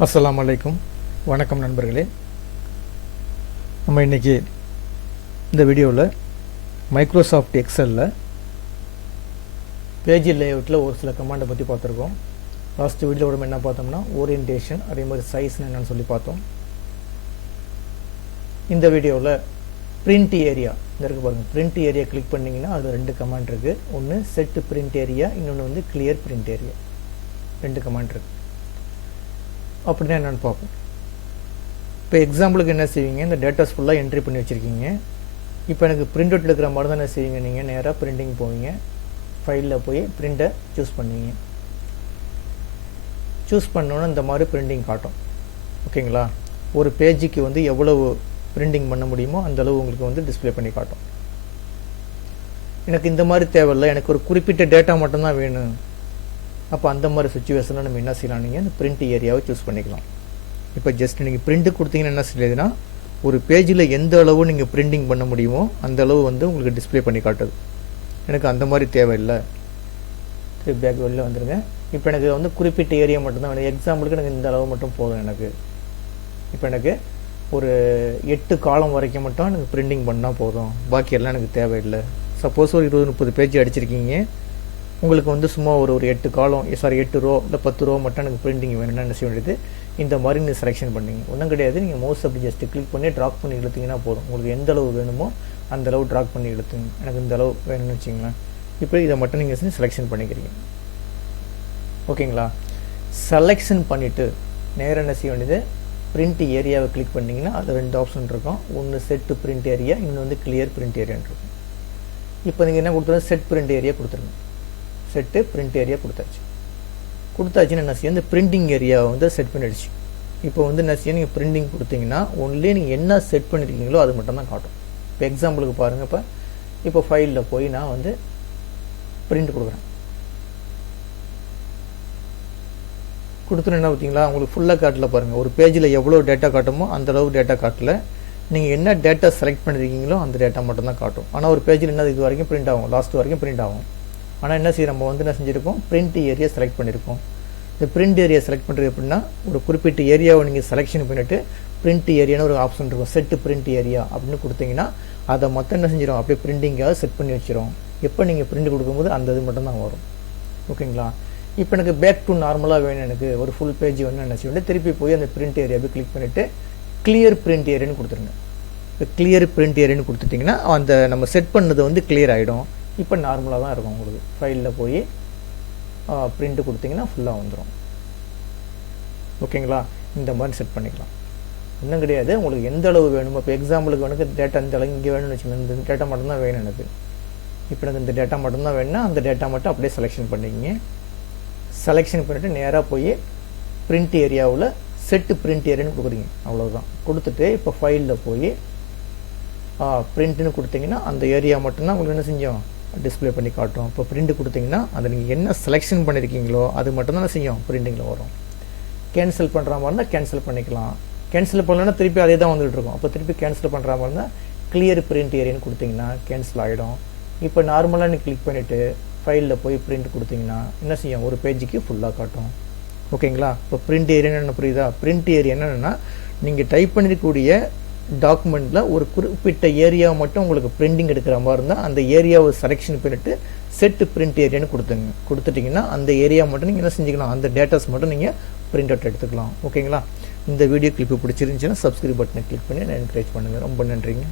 அஸ்ஸலாமு அலைக்கும். வணக்கம் நண்பர்களே. நம்ம இன்றைக்கி இந்த வீடியோவில் மைக்ரோசாஃப்ட் எக்ஸலில் பேஜ் லேஅவுட்டில் ஒரு சில கமாண்டை பற்றி பார்த்துருக்கோம். லாஸ்ட் வீடியோவில் நம்ம என்ன பார்த்தோம்னா ஓரியன்டேஷன், அதே மாதிரி சைஸ்னு என்னன்னு சொல்லி பார்த்தோம். இந்த வீடியோவில் பிரிண்ட் ஏரியா இந்த இருக்குது பாருங்கள். பிரிண்ட் ஏரியா கிளிக் பண்ணிங்கன்னா அது ரெண்டு கமாண்ட் இருக்குது. ஒன்று செட் பிரிண்ட் ஏரியா, இன்னொன்று வந்து கிளியர் பிரிண்ட் ஏரியா. ரெண்டு கமாண்ட் இருக்குது. அப்படின்னா என்னென்னு பார்ப்போம். இப்போ எக்ஸாம்பிளுக்கு என்ன செய்வீங்க, இந்த டேட்டாஸ் ஃபுல்லாக என்ட்ரி பண்ணி வச்சுருக்கீங்க. இப்போ எனக்கு பிரிண்ட் அவுட் எடுக்கிற மாதிரி தான் என்ன செய்வீங்க, நீங்கள் நேராக பிரிண்டிங் போவீங்க. ஃபைலில் போய் பிரிண்டை சூஸ் பண்ணுவீங்க. சூஸ் பண்ணோன்னே இந்த மாதிரி பிரிண்டிங் காட்டும். ஓகேங்களா? ஒரு பேஜுக்கு வந்து எவ்வளவு பிரிண்டிங் பண்ண முடியுமோ அந்தளவு உங்களுக்கு வந்து டிஸ்பிளே பண்ணி காட்டும். எனக்கு இந்த மாதிரி தேவையில்லை, எனக்கு ஒரு குறிப்பிட்ட டேட்டா மட்டும்தான் வேணும். அப்போ அந்த மாதிரி சுச்சுவேஷனில் நம்ம என்ன செய்யலாம், நீங்கள் இந்த பிரிண்ட் ஏரியாவை சூஸ் பண்ணிக்கலாம். இப்போ ஜஸ்ட் நீங்கள் பிரிண்ட்டு கொடுத்தீங்கன்னா என்ன செய்யுதுன்னா, ஒரு பேஜில் எந்த அளவு நீங்கள் பிரிண்டிங் பண்ண முடியுமோ அந்த அளவு வந்து உங்களுக்கு டிஸ்பிளே பண்ணி காட்டுது. எனக்கு அந்த மாதிரி தேவையில்லை, பேக் வெளில வந்துடுங்க. இப்போ எனக்கு வந்து குறிப்பிட்ட ஏரியா மட்டும்தான் வேணும். எக்ஸாம்பிளுக்கு எனக்கு இந்த அளவு மட்டும் போதும். எனக்கு இப்போ எனக்கு ஒரு 8 காலம் வரைக்கும் மட்டும் எனக்கு பிரிண்டிங் பண்ணால் போதும், பாக்கி எல்லாம் எனக்கு தேவையில்லை. சப்போஸ் ஒரு 20-30 பேஜ் அடிச்சிருக்கீங்க, உங்களுக்கு வந்து சும்மா ஒரு 8 காலம் 8 ரோ இல்லை 10 ரோ மட்டும் எனக்கு பிரிண்டிங் வேணும்னா என்ன செய்ய வேண்டியது, இந்த மாதிரி நீங்கள் செலெக்ஷன் பண்ணிங்க. ஒன்றும் கிடையாது, நீங்கள் மவுஸ் அப்படி ஜஸ்ட்டு கிளிக் பண்ணி ட்ராக் பண்ணி இழுத்திங்கன்னா போதும். உங்களுக்கு எந்த அளவு வேணுமோ அந்த அளவு ட்ராக் பண்ணி இழுத்துங்க. எனக்கு இந்த அளவு வேணும்னு வச்சிங்களேன். இப்போ இதை மட்டும் நீங்கள் செலெக்ஷன் பண்ணிக்கிறீங்க. ஓகேங்களா? செலெக்ஷன் பண்ணிவிட்டு நேராக என்ன செய்ய வேண்டியது, பிரிண்ட் ஏரியாவை கிளிக் பண்ணிங்கன்னா அது 2 ஆப்ஷன் இருக்கும். ஒன்று செட்டு பிரிண்ட் ஏரியா, இன்னொன்று வந்து கிளியர் பிரிண்ட் ஏரியான்னு இருக்கும். இப்போ நீங்கள் என்ன கொடுத்துருங்க, செட் பிரிண்ட் ஏரியா கொடுத்துருங்க. செட்டு பிரிண்ட் ஏரியா கொடுத்தாச்சுன்னு என்ன செய்யும், இந்த பிரிண்டிங் ஏரியாவை வந்து செட் பண்ணிடுச்சு. இப்போ வந்து என்ன செய்யும், நீங்கள் பிரிண்டிங் கொடுத்தீங்கன்னா ஒன்லி நீங்கள் என்ன செட் பண்ணியிருக்கீங்களோ அது மட்டும் தான் காட்டும். இப்போ எக்ஸாம்பிளுக்கு பாருங்கள். இப்போ ஃபைலில் போய் நான் வந்து பிரிண்ட் கொடுக்குறேன். கொடுத்துன்னு என்ன பார்த்தீங்களா, உங்களுக்கு ஃபுல்லாக காட்டல பாருங்கள். ஒரு பேஜில் எவ்வளோ டேட்டா காட்டுமோ அந்தளவு டேட்டா காட்டல. நீங்கள் என்ன டேட்டா செலக்ட் பண்ணியிருக்கீங்களோ அந்த டேட்டா மட்டும் தான் காட்டும். ஆனால் ஒரு பேஜில் என்ன இது வரைக்கும் பிரிண்ட் ஆகும், லாஸ்ட் வரைக்கும் பிரிண்ட் ஆகும். ஆனால் என்ன செய்ய, நம்ம வந்து என்ன செஞ்சுருக்கோம், பிரிண்ட் ஏரியா செலக்ட் பண்ணியிருக்கோம். இந்த பிரிண்ட் ஏரியா செலக்ட் பண்ணுறது எப்படின்னா, ஒரு குறிப்பிட்ட ஏரியாவை நீங்கள் செலெக்ஷன் பண்ணிவிட்டு பிரிண்ட் ஏரியான்னு ஒரு ஆப்ஷன் இருக்கும். செட்டு பிரிண்ட் ஏரியா அப்படின்னு கொடுத்தீங்கன்னா அதை மொத்தம் என்ன செஞ்சிடும், அப்படியே பிரிண்டிங்காக செட் பண்ணி வச்சிடும். எப்போ நீங்கள் பிரிண்ட் கொடுக்கும்போது அந்த இது மட்டும் தான் வரும். ஓகேங்களா? இப்போ எனக்கு பேக் டு நார்மலாக வேணும், எனக்கு ஒரு ஃபுல் பேஜ் வேணும்னு என்ன செய்ய, திருப்பி போய் அந்த பிரிண்ட் ஏரியாவை கிளிக் பண்ணிவிட்டு கிளியர் பிரிண்ட் ஏரியான்னு கொடுத்துருங்க. இப்போ கிளியர் பிரிண்ட் ஏரியான்னு கொடுத்துட்டிங்கன்னா அந்த நம்ம செட் பண்ணது வந்து கிளியர் ஆகிடும். இப்போ நார்மலாக தான் இருக்கும். உங்களுக்கு ஃபைலில் போய் பிரிண்ட்டு கொடுத்தீங்கன்னா ஃபுல்லாக வந்துடும். ஓகேங்களா? இந்த மாதிரி செட் பண்ணிக்கலாம். இன்னும் கிடையாது, உங்களுக்கு எந்த அளவு வேணுமோ. இப்போ எக்ஸாம்பிளுக்கு எனக்கு டேட்டா இந்த அளவு இங்கே வேணும்னு வச்சுக்கோங்க, இந்த டேட்டா மட்டும்தான் வேணும் எனக்கு. இப்போ எனக்கு இந்த டேட்டா மட்டும்தான் வேணும்னா அந்த டேட்டா மட்டும் அப்படியே செலெக்ஷன் பண்ணிக்கிங்க. செலெக்ஷன் பண்ணிவிட்டு நேராக போய் பிரிண்ட் ஏரியாவில் செட்டு பிரிண்ட் ஏரியான்னு கொடுக்குறீங்க. அவ்வளோதான். கொடுத்துட்டு இப்போ ஃபைலில் போய் பிரிண்ட்டுன்னு கொடுத்தீங்கன்னா அந்த ஏரியா மட்டும்தான் உங்களுக்கு என்ன செஞ்சோம், டிஸ்பிளே பண்ணி காட்டும். இப்போ பிரிண்ட் கொடுத்தீங்கன்னா அதை நீங்கள் என்ன செலெக்ஷன் பண்ணியிருக்கீங்களோ அது மட்டும்தான் செய்யும், பிரிண்டிங்கில் வரும். கேன்சல் பண்ணுற மாதிரி இருந்தால் கேன்சல் பண்ணிக்கலாம். கேன்சல் பண்ணலன்னா திருப்பி அதே தான் வந்துகிட்டு இருக்கும். அப்போ திருப்பி கேன்சல் பண்ணுற மாதிரி இருந்தால் கிளியர் பிரிண்ட் ஏரியான்னு கொடுத்தீங்கன்னா கேன்சல் ஆகிடும். இப்போ நார்மலாக நீங்கள் கிளிக் பண்ணிவிட்டு ஃபைலில் போய் பிரிண்ட் கொடுத்தீங்கன்னா என்ன செய்யும், ஒரு பேஜுக்கு ஃபுல்லாக காட்டும். ஓகேங்களா? இப்போ பிரிண்ட் ஏரியான்னு என்ன புரியுதா? பிரிண்ட் ஏரியா என்னென்னா, நீங்கள் டைப் பண்ணிருக்கக்கூடிய டாக்குமெண்ட்டில் ஒரு குறிப்பிட்ட ஏரியா மட்டும் உங்களுக்கு பிரிண்டிங் எடுக்கிற மாதிரி இருந்தால் அந்த ஏரியாவை செலெக்ஷன் பண்ணிவிட்டு செட்டு பிரிண்ட் ஏரியான்னு கொடுத்துட்டிங்கன்னா அந்த ஏரியா மட்டும் நீங்கள் என்ன செஞ்சுக்கலாம், அந்த டேட்டாஸ் மட்டும் நீங்கள் பிரிண்ட் அவுட் எடுத்துக்கலாம். ஓகேங்களா? இந்த வீடியோ கிளிப்பு பிடிச்சிருந்துச்சுன்னா சப்ஸ்கிரைப் பட்டனை கிளிக் பண்ணி என்கரேஜ் பண்ணுங்கள். ரொம்ப நன்றிங்க.